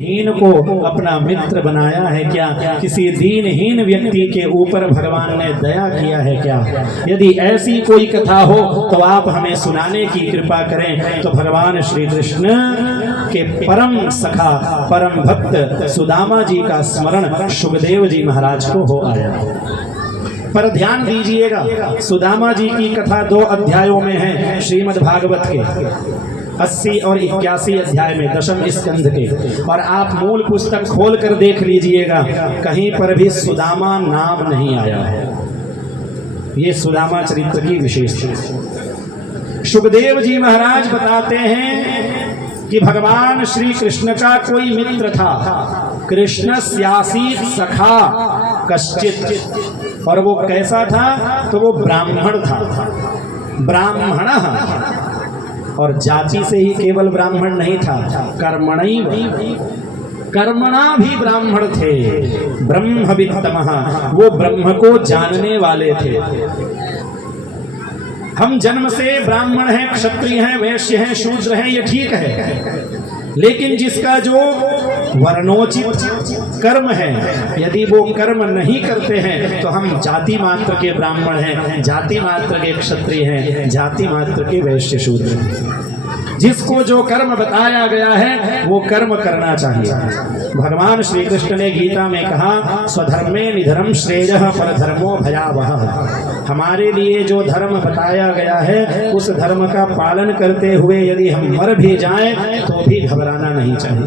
हीन को अपना मित्र बनाया है क्या? किसी दीनहीन व्यक्ति के ऊपर भगवान ने दया किया है क्या? यदि ऐसी कोई कथा हो तो आप हमें सुनाने की कृपा करें। तो भगवान श्री कृष्ण के परम सखा परम भक्त सुदामा जी का स्मरण सुखदेव जी महाराज को हो आया। पर ध्यान दीजिएगा, सुदामा जी की कथा 2 अध्यायों में है श्रीमद् भागवत के 80 और 81 अध्याय में, दशम स्कंध के। और आप मूल पुस्तक खोल कर देख लीजिएगा, कहीं पर भी सुदामा नाम नहीं आया है। ये सुदामा चरित्र की विशेषता। सुखदेव जी महाराज बताते हैं कि भगवान श्री कृष्ण का कोई मित्र था, कृष्ण स्यासीत सखा कश्चित। और वो कैसा था? तो वो ब्राह्मण था, ब्राह्मण। और जाति से ही केवल ब्राह्मण नहीं था, कर्मणा भी ब्राह्मण थे। ब्रह्मवित्तमः, वो ब्रह्म को जानने वाले थे। हम जन्म से ब्राह्मण हैं, क्षत्रिय हैं, वैश्य हैं, शूद्र हैं, ये ठीक है। लेकिन जिसका जो वर्णोचित कर्म है, यदि वो कर्म नहीं करते हैं तो हम जाति मात्र के ब्राह्मण हैं, जाति मात्र के क्षत्रिय हैं, जाति मात्र के वैश्य शूद्र हैं। जिसको जो कर्म बताया गया है वो कर्म करना चाहिए। भगवान श्री कृष्ण ने गीता में कहा, स्वधर्मे निधर्म श्रेयः परधर्मो भयावह। हमारे लिए जो धर्म बताया गया है उस धर्म का पालन करते हुए यदि हम मर भी जाएं तो भी घबराना नहीं चाहिए।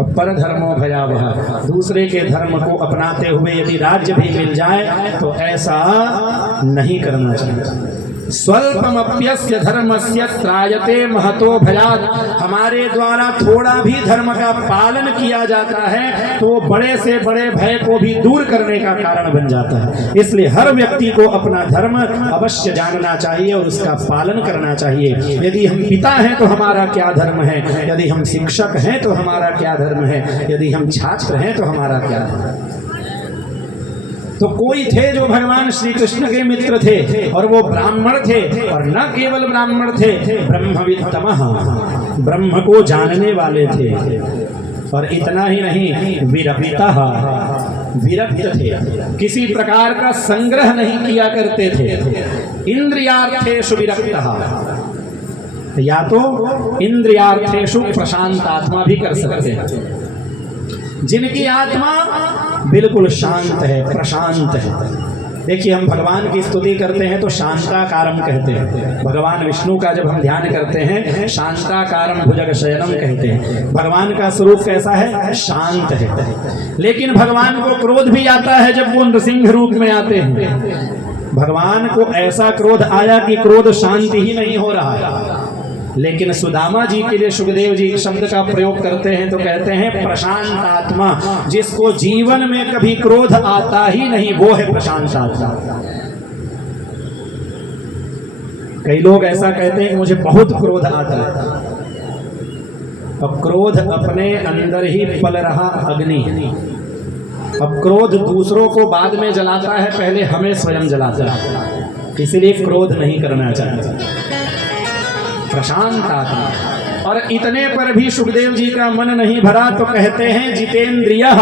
परधर्मो भयावह, दूसरे के धर्म को अपनाते हुए यदि राज्य भी मिल जाए तो ऐसा नहीं करना चाहिए। स्वल्पमप्यस्य धर्मस्य त्रायते महतो भयात्। हमारे द्वारा थोड़ा भी धर्म का पालन किया जाता है तो बड़े से बड़े भय को भी दूर करने का कारण बन जाता है। इसलिए हर व्यक्ति को अपना धर्म अवश्य जानना चाहिए और उसका पालन करना चाहिए। यदि हम पिता हैं तो हमारा क्या धर्म है, यदि हम शिक्षक हैं तो हमारा क्या धर्म है, यदि हम छात्र हैं तो हमारा क्या धर्म है। तो कोई थे जो भगवान श्री कृष्ण के मित्र थे और वो ब्राह्मण थे, और न केवल ब्राह्मण थे, ब्रह्मवित्तमः, ब्रह्म को जानने वाले थे। और इतना ही नहीं, विरक्तः, विरक्त थे, किसी प्रकार का संग्रह नहीं किया करते थे। इंद्रियार्थेषु विरक्तः, या तो इंद्रियार्थेषु प्रशांत आत्मा भी कर सकते हैं। जिनकी आत्मा बिल्कुल शांत है, प्रशांत है। देखिए, हम भगवान की स्तुति करते हैं तो शांताकारम कहते हैं। भगवान विष्णु का जब हम ध्यान करते हैं शांताकारम भुजग शयनम कहते हैं। भगवान का स्वरूप कैसा है? शांत है। लेकिन भगवान को क्रोध भी आता है जब वो नृसिंह रूप में आते हैं। भगवान को ऐसा क्रोध आया कि क्रोध शांति ही नहीं हो रहा है। लेकिन सुदामा जी के लिए सुखदेव जी शब्द का प्रयोग करते हैं तो कहते हैं प्रशांत आत्मा। जिसको जीवन में कभी क्रोध आता ही नहीं वो है प्रशांत आत्मा। कई लोग ऐसा कहते हैं कि मुझे बहुत क्रोध आता है। अब क्रोध अपने अंदर ही पल रहा अग्नि। अब क्रोध दूसरों को बाद में जलाता है, पहले हमें स्वयं जलाता है। इसलिए क्रोध नहीं करना चाहिए। प्रशांत आत्मा। और इतने पर भी सुखदेव जी का मन नहीं भरा तो कहते हैं जितेंद्रियः,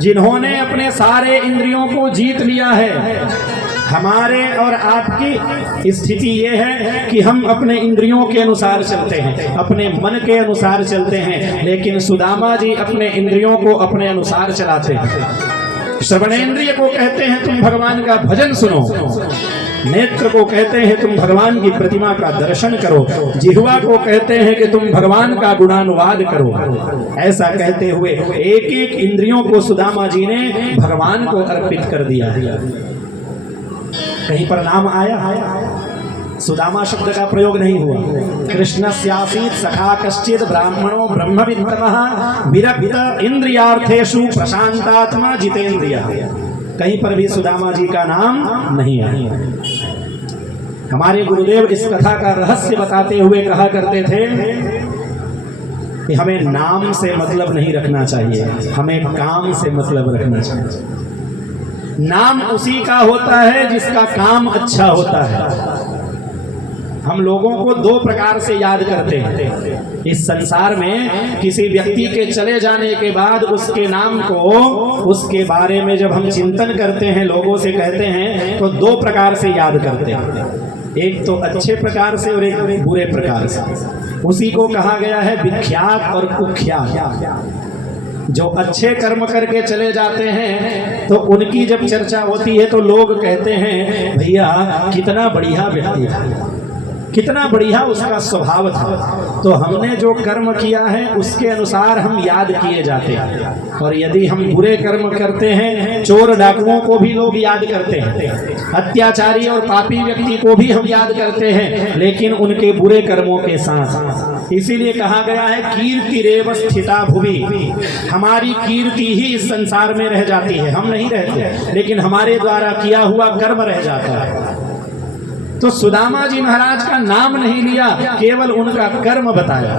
जिन्होंने अपने सारे इंद्रियों को जीत लिया है। हमारे और आपकी स्थिति ये है कि हम अपने इंद्रियों के अनुसार चलते हैं, अपने मन के अनुसार चलते हैं, लेकिन सुदामा जी अपने इंद्रियों को अपने अनुसार चलाते हैं। श्रवणेंद्रिय को कहते हैं तुम भगवान का भजन सुनो, नेत्र को कहते हैं तुम भगवान की प्रतिमा का दर्शन करो, जिह्वा को कहते हैं कि तुम भगवान का गुणानुवाद करो। ऐसा कहते हुए एक एक इंद्रियों को सुदामा जी ने भगवान को अर्पित कर दिया है। कहीं पर नाम आया? सुदामा शब्द का प्रयोग नहीं हुआ। कृष्ण स्यासीत सखा कश्चित ब्राह्मणो ब्रह्मवित्तमः विरक्त इंद्रियार्थेषु प्रशांतात्मा जितेंद्रियः। कहीं पर भी सुदामा जी का नाम नहीं आया। हमारे गुरुदेव इस कथा का रहस्य बताते हुए कहा करते थे कि हमें नाम से मतलब नहीं रखना चाहिए, हमें काम से मतलब रखना चाहिए। नाम उसी का होता है जिसका काम अच्छा होता है। हम लोगों को दो प्रकार से याद करते हैं इस संसार में। किसी व्यक्ति के चले जाने के बाद उसके नाम को, उसके बारे में जब हम चिंतन करते हैं, लोगों से कहते हैं, तो दो प्रकार से याद करते हैं। एक तो अच्छे प्रकार से और एक बुरे प्रकार से। उसी को कहा गया है विख्यात और कुख्यात। जो अच्छे कर्म करके चले जाते हैं तो उनकी जब चर्चा होती है तो लोग कहते हैं भैया कितना बढ़िया व्यक्ति था, कितना बढ़िया उसका स्वभाव था। तो हमने जो कर्म किया है उसके अनुसार हम याद किए जाते हैं। और यदि हम बुरे कर्म करते हैं, चोर डाकुओं को भी लोग याद करते हैं, अत्याचारी और पापी व्यक्ति को भी हम याद करते हैं, लेकिन उनके बुरे कर्मों के साथ। इसीलिए कहा गया है कीर्तिरेव स्थिता भुवि। हमारी कीर्ति ही इस संसार में रह जाती है, हम नहीं रहते, लेकिन हमारे द्वारा किया हुआ कर्म रह जाता है। तो सुदामा जी महाराज का नाम नहीं लिया, केवल उनका कर्म बताया।